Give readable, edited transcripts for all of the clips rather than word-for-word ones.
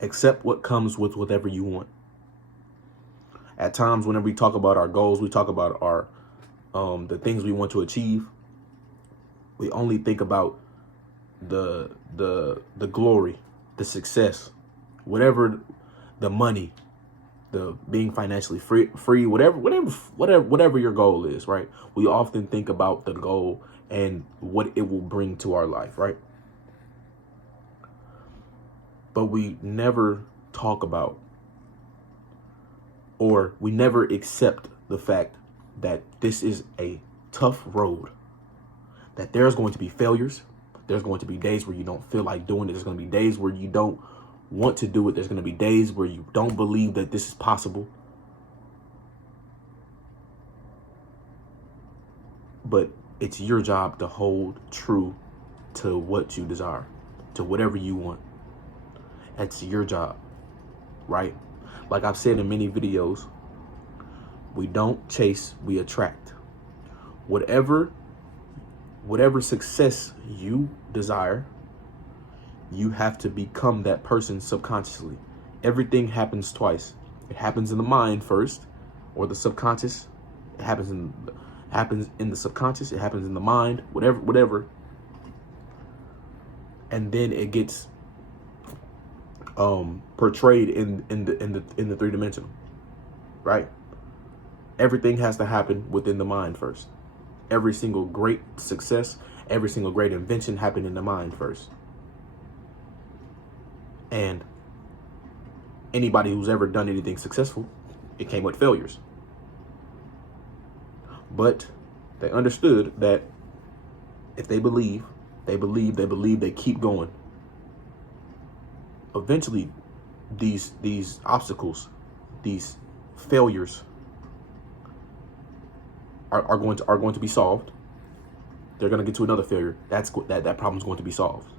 Accept what comes with whatever you want. At times, whenever we talk about our goals, we talk about our the things we want to achieve. We only think about the glory, the success, whatever, the money, the being financially free, whatever your goal is, right? We often think about the goal and what it will bring to our life, right? But we never talk about, or we never accept the fact that this is a tough road, that there's going to be failures. There's going to be days where you don't feel like doing it. There's going to be days where you don't want to do it. There's going to be days where you don't believe that this is possible. But it's your job to hold true to what you desire, to whatever you want. That's your job, right? Like I've said in many videos, we don't chase, we attract. Whatever success you desire, you have to become that person subconsciously. Everything happens twice. It happens in the mind first, or the subconscious. It happens in the subconscious. It happens in the mind. Whatever. And then it gets portrayed in the three-dimensional, right? Everything has to happen within the mind first. Every single great success, every single great invention happened in the mind first. And anybody who's ever done anything successful, it came with failures. But they understood that if they believe, they keep going. Eventually, these obstacles, these failures are going to be solved. They're going to get to another failure. That problem's going to be solved.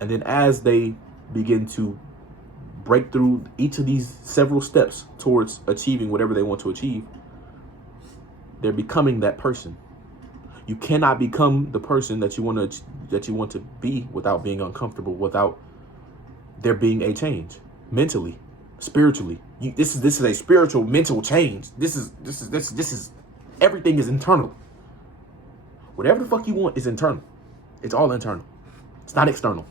And then as they begin to break through each of these several steps towards achieving whatever they want to achieve, they're becoming that person. You cannot become the person that you want to be without being uncomfortable, without there being a change mentally, spiritually. This is a spiritual, mental change. This is everything is internal. Whatever the fuck you want is internal. It's all internal. It's not external.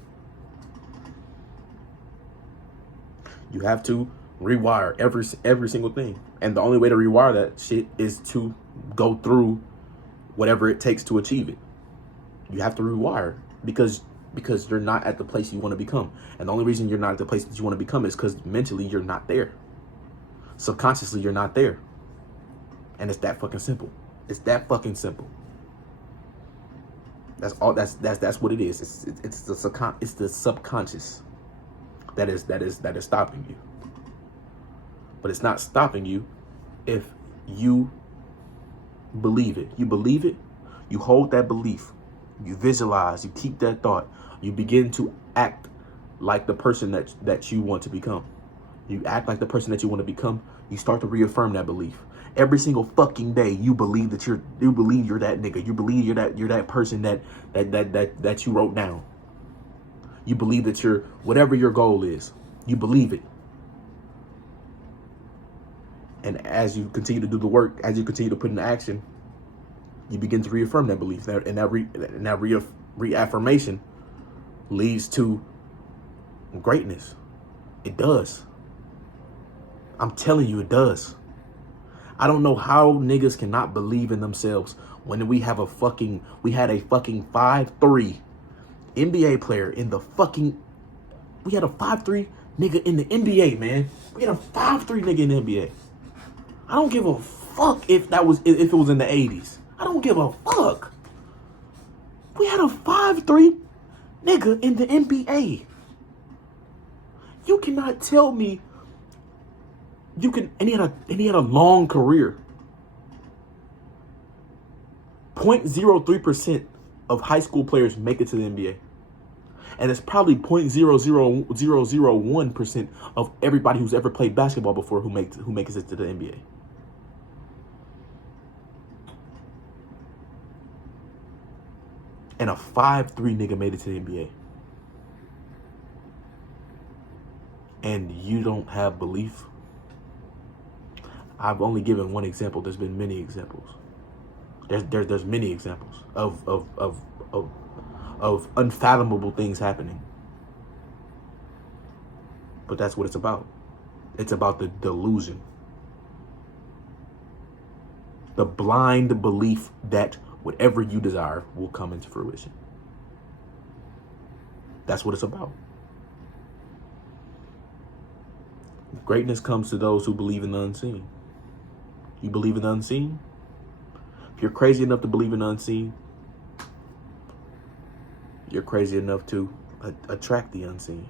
You have to rewire every single thing. And the only way to rewire that shit is to go through whatever it takes to achieve it. You have to rewire because you're not at the place you want to become. And the only reason you're not at the place that you want to become is because mentally you're not there. Subconsciously you're not there. And it's that fucking simple. It's that fucking simple. That's all. That's what it is. It's the subconscious that is stopping you. But it's not stopping you if you believe it. You believe it. You hold that belief. You visualize. You keep that thought. You begin to act like the person that you want to become. You act like the person that you want to become. You start to reaffirm that belief. Every single fucking day, you believe that you're that nigga. You believe you're that person that you wrote down. You believe that you're whatever your goal is. You believe it. And as you continue to do the work, as you continue to put into action, you begin to reaffirm that belief. And that reaffirmation leads to greatness. It does. I'm telling you, it does. I don't know how niggas cannot believe in themselves when we had a fucking 5'3" NBA player in the fucking, we had a 5'3" nigga in the NBA, man. We had a 5'3" nigga in the NBA. I don't give a fuck if it was in the 80s. I don't give a fuck. We had a 5'3" nigga in the NBA. You cannot tell me and he had a long career. 0.03% of high school players make it to the NBA. And it's probably 0.00001% of everybody who's ever played basketball before who makes it to the NBA. And a 5'3" nigga made it to the NBA. and you don't have belief. I've only given one example. There's been many examples. There's many examples of unfathomable things happening. But that's what it's about. It's about the delusion. The blind belief that whatever you desire will come into fruition. That's what it's about. Greatness comes to those who believe in the unseen. You believe in the unseen? If you're crazy enough to believe in the unseen, you're crazy enough to attract the unseen.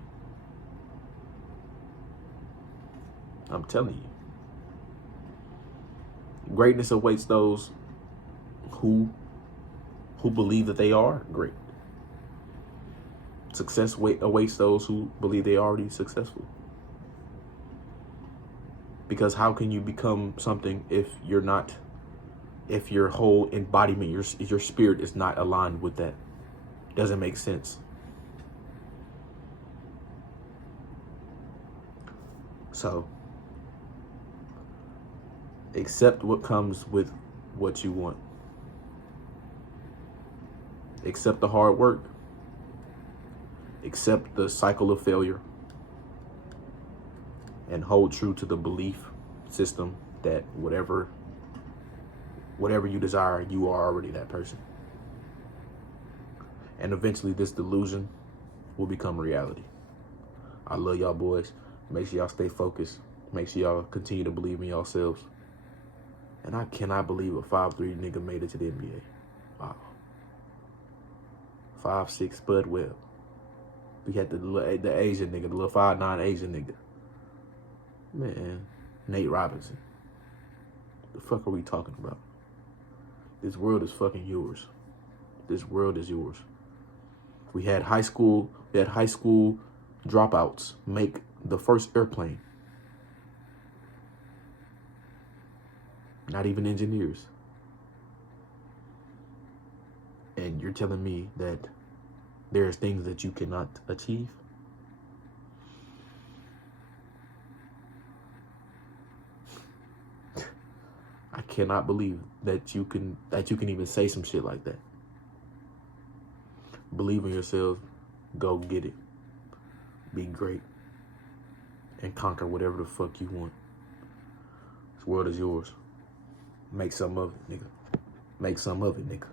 I'm telling you. Greatness awaits those who believe that they are great. Success awaits those who believe they are already successful. Because how can you become something if your whole embodiment, your spirit is not aligned with that? Doesn't make sense. So, accept what comes with what you want. Accept the hard work. Accept the cycle of failure. And hold true to the belief system that whatever you desire, you are already that person. And eventually this delusion will become reality. I love y'all boys. Make sure y'all stay focused. Make sure y'all continue to believe in yourselves. And I cannot believe a 5'3" nigga made it to the NBA. Wow. 5'6" Spud Webb. We had the Asian nigga, the little 5'9" Asian nigga. Man, Nate Robinson. The fuck are we talking about? This world is fucking yours. This world is yours. We had high school dropouts make the first airplane. Not even engineers. And you're telling me that there's things that you cannot achieve? I cannot believe that you can even say some shit like that. Believe in yourself. Go get it. Be great. And conquer whatever the fuck you want. This world is yours. Make something of it, nigga. Make something of it, nigga.